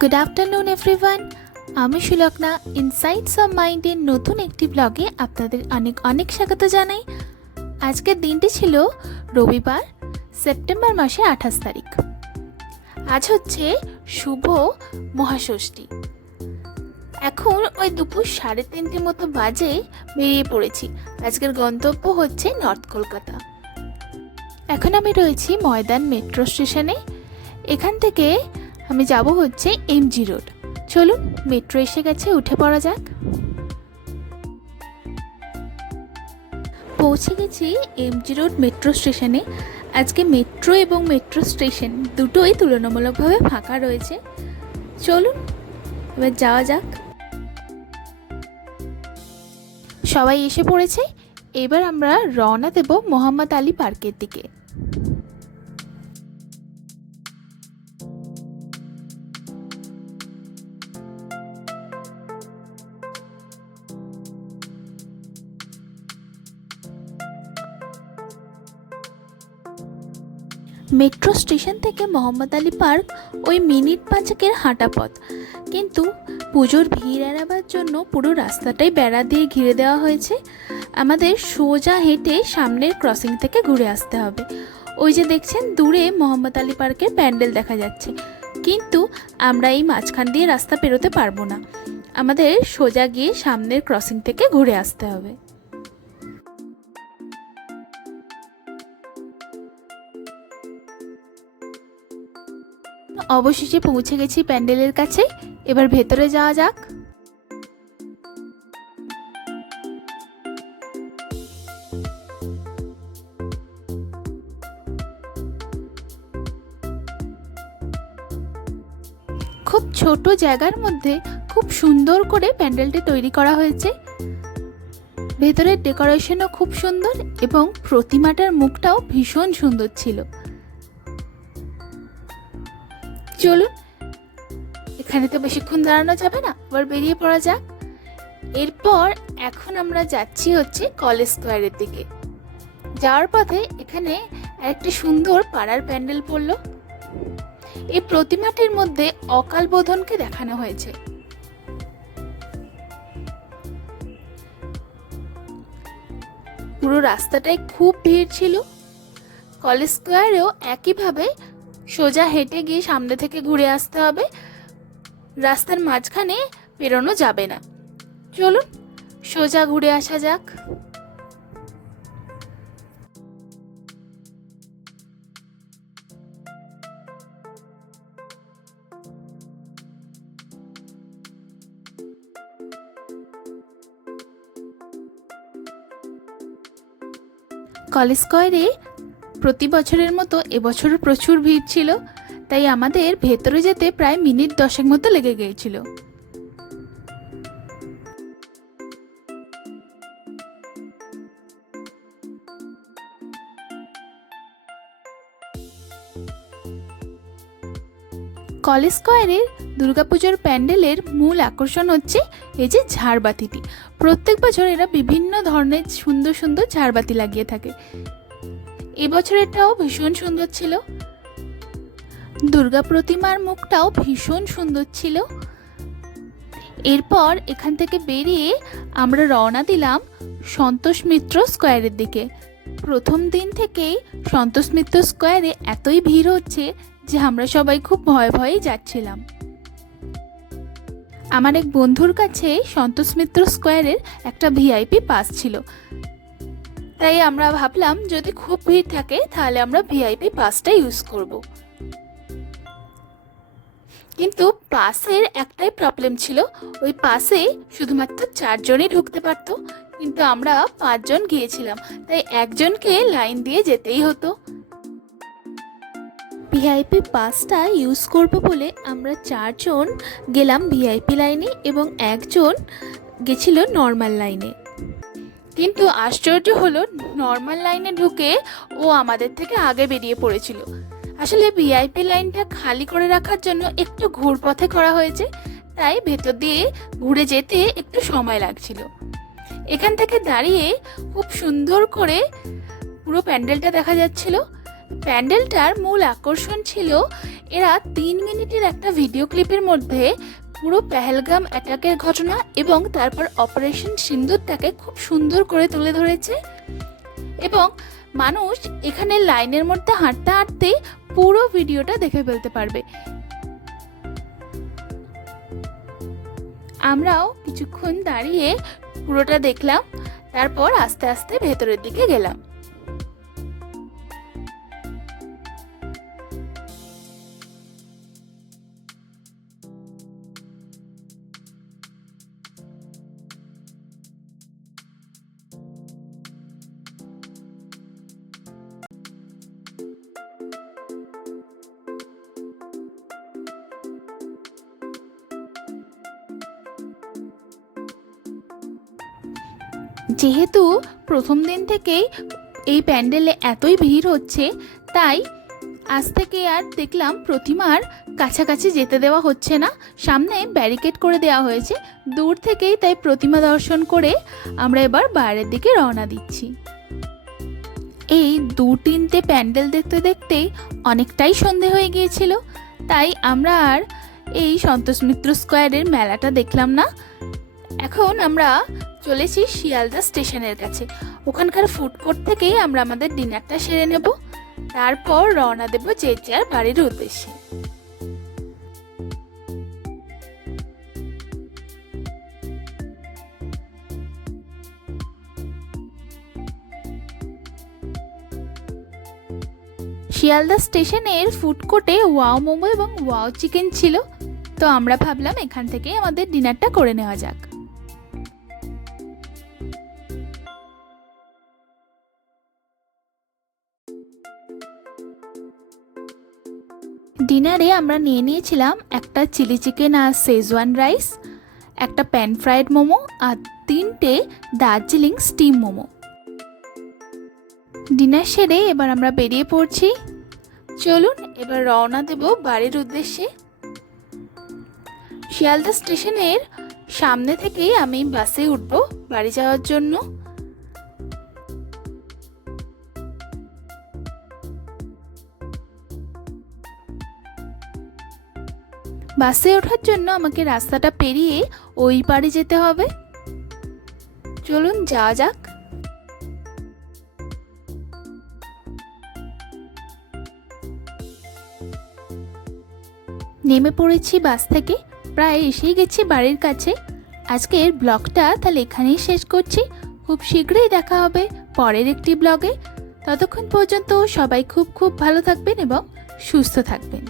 Good afternoon everyone আমি Sulagna insights of মাইন্ডের নতুন একটি ব্লগে আপনাদের অনেক অনেক স্বাগত জানাই। আজকের দিনটি ছিল রবিবার, সেপ্টেম্বর মাসে আঠাশ তারিখ। আজ হচ্ছে শুভ মহাষষ্ঠী। এখন ওই দুপুর সাড়ে তিনটে মতো বাজে বেরিয়ে পড়েছি। আজকের গন্তব্য হচ্ছে নর্থ কলকাতা। এখন আমি রয়েছি ময়দান মেট্রো স্টেশনে। এখান থেকে আমি যাব হচ্ছে এমজি রোড চলুন মেট্রো এসে গেছে, উঠে পড়া যাক। পৌঁছে গেছি এমজি রোড মেট্রো স্টেশনে আজকে মেট্রো এবং মেট্রো স্টেশন দুটোই তুলনামূলকভাবে ফাঁকা রয়েছে। চলুন, এবার যাওয়া যাক। সবাই এসে পড়েছে। এবার আমরা রওনা দেব মোহাম্মদ আলী পার্কের দিকে। মেট্রো স্টেশন থেকে মোহাম্মদ আলী পার্ক ওই মিনিট পাঁচেকের হাঁটা পথ। কিন্তু পুজোর ভিড় এড়াবার জন্য পুরো রাস্তাটাই বেড়া দিয়ে ঘিরে দেওয়া হয়েছে। আমাদের সোজা হেঁটে সামনের ক্রসিং থেকে ঘুরে আসতে হবে। ওই যে দেখছেন, দূরে মোহাম্মদ আলী পার্কের প্যান্ডেল দেখা যাচ্ছে। কিন্তু আমরা এই মাঝখান দিয়ে রাস্তা পেরোতে পারব না। আমাদের সোজা গিয়ে সামনের ক্রসিং থেকে ঘুরে আসতে হবে। অবশেষে পৌঁছে গেছি প্যান্ডেলের কাছে। এবার ভেতরে যাওয়া যাক। খুব ছোট জায়গার মধ্যে খুব সুন্দর করে প্যান্ডেলটি তৈরি করা হয়েছে। ভেতরের ডেকোরেশনও খুব সুন্দর এবং প্রতিমাটার মুখটাও ভীষণ সুন্দর ছিল। চলুন এখানে তো বেশিক্ষণ দাঁড়ানো যাবে না, আবার বেরিয়ে পড়া যাক। এরপর এখন আমরা যাচ্ছি হচ্ছে কলেজ স্কোয়ারের দিকে। যাওয়ার পথে এখানে একটা সুন্দর পাড়ার প্যান্ডেল পড়ল। এই প্রতিমাটির মধ্যে অকাল বোধনকে দেখানো হয়েছে। পুরো রাস্তাটায় খুব ভিড় ছিল। কলেজ স্কোয়ারেও একইভাবে সোজা হেঁটে গিয়ে সামনে থেকে ঘুরে আসতে হবে। রাস্তার মাঝখানে পেরোনো যাবে না। চলুন, সোজা ঘুরে আসা যাক। কলেজ স্কোয়ারে প্রতি বছরের মতো এবছরও প্রচুর ভিড় ছিল, তাই আমাদের ভেতরে যেতে প্রায় মিনিট দশেক মতো লেগে গিয়েছিল। কলেজ স্কোয়ারের দুর্গাপুজোর প্যান্ডেলের মূল আকর্ষণ হচ্ছে এই যে ঝাড়বাতিটি। প্রত্যেক বছর এরা বিভিন্ন ধরনের সুন্দর সুন্দর ঝাড়বাতি লাগিয়ে থাকে। এবছরেরটাও ভীষণ সুন্দর ছিল। দুর্গা প্রতিমার মুখটাও ভীষণ সুন্দর ছিল। এরপর এখান থেকে বেরিয়ে আমরা রওনা দিলাম সন্তোষ মিত্র স্কোয়ারের দিকে। প্রথম দিন থেকেই সন্তোষ মিত্র স্কোয়ারে এতই ভিড় হচ্ছে যে আমরা সবাই খুব ভয়ে ভয়েই যাচ্ছিলাম। আমার এক বন্ধুর কাছে সন্তোষ মিত্র স্কোয়ারের একটা ভিআইপি পাস ছিল। তাই আমরা ভাবলাম, যদি খুব ভিড় থাকে, তাহলে আমরা ভিআইপি পাসটা ইউজ করব। কিন্তু পাসের একটাই প্রবলেম ছিল, ওই পাসে শুধুমাত্র চারজনই ঢুকতে পারতো। কিন্তু আমরা পাঁচজন গিয়েছিলাম, তাই একজনকে লাইন দিয়ে যেতেই হতো। ভিআইপি পাসটা ইউজ করব বলে আমরা চারজন গেলাম ভিআইপি লাইনে এবং একজন গেছিল নর্মাল লাইনে। কিন্তু আশ্চর্য হলো নর্মাল লাইনে ঢুকে ও আমাদের থেকে আগে বেরিয়ে পড়েছিল। আসলে ভিআইপি লাইনটা খালি করে রাখার জন্য একটু ঘুরপথে করা হয়েছে, তাই ভেতর দিয়ে ঘুরে যেতে একটু সময় লাগছিল। এখান থেকে দাঁড়িয়ে খুব সুন্দর করে পুরো প্যান্ডেলটা দেখা যাচ্ছিল। প্যান্ডেলটার মূল আকর্ষণ ছিল, এরা তিন মিনিটের একটা ভিডিও ক্লিপের মধ্যে পুরো পেহেলগাম অ্যাটাকের ঘটনা এবং তারপর অপারেশন সিন্দুরটাকে খুব সুন্দর করে তুলে ধরেছে। এবং মানুষ এখানে লাইনের মধ্যে হাঁটতে হাঁটতে পুরো ভিডিওটা দেখে ফেলতে পারবে। আমরাও কিছুক্ষণ দাঁড়িয়ে পুরোটা দেখলাম, তারপর আস্তে আস্তে ভেতরের দিকে গেলাম। যেহেতু প্রথম দিন থেকেই এই প্যান্ডেলে এতই ভিড় হচ্ছে, তাই আজ থেকে আর দেখলাম প্রতিমার কাছাকাছি যেতে দেওয়া হচ্ছে না। সামনে ব্যারিকেড করে দেওয়া হয়েছে। দূর থেকেই তাই প্রতিমা দর্শন করে আমরা এবার বাইরের দিকে রওনা দিচ্ছি। এই দু তিনটে প্যান্ডেল দেখতে দেখতেই অনেকটাই সন্ধে হয়ে গিয়েছিল। তাই আমরা আর এই সন্তোষ মিত্র স্কোয়ারের মেলাটা দেখলাম না। এখন আমরা চলেছি শিয়ালদা স্টেশনের কাছে। ওখানকার ফুড কোর্ট থেকেই আমরা আমাদের ডিনারটা সেরে নেব। তারপর রওনা দেব যে যার বাড়ির উদ্দেশ্যে। শিয়ালদা স্টেশনের ফুড কোর্টে ওয়াও মোমো এবং ওয়াও চিকেন ছিল। তো আমরা ভাবলাম এখান থেকেই আমাদের ডিনারটা করে নেওয়া যাক। ডিনারে আমরা নিয়ে নিয়েছিলাম একটা চিলি চিকেন আর শেজওয়ান রাইস, একটা প্যান ফ্রাইড মোমো আর তিনটে দার্জিলিং স্টিম মোমো। ডিনার সেরে এবার আমরা বেরিয়ে পড়ছি। চলুন এবার রওনা দেব বাড়ির উদ্দেশ্যে। শিয়ালদা স্টেশনের সামনে থেকেই আমি বাসে উঠব বাড়ি যাওয়ার জন্য। বাসে ওঠার জন্য আমাকে রাস্তাটা পেরিয়ে ওই পারে যেতে হবে। চলুন, যাওয়া যাক। নেমে পড়েছি বাস থেকে। প্রায় এসেই গেছি বাড়ির কাছে। আজকের ব্লগটা তাহলে এখানেই শেষ করছি। খুব শীঘ্রই দেখা হবে পরের একটি ব্লগে। ততক্ষণ পর্যন্ত সবাই খুব খুব ভালো থাকবেন এবং সুস্থ থাকবেন।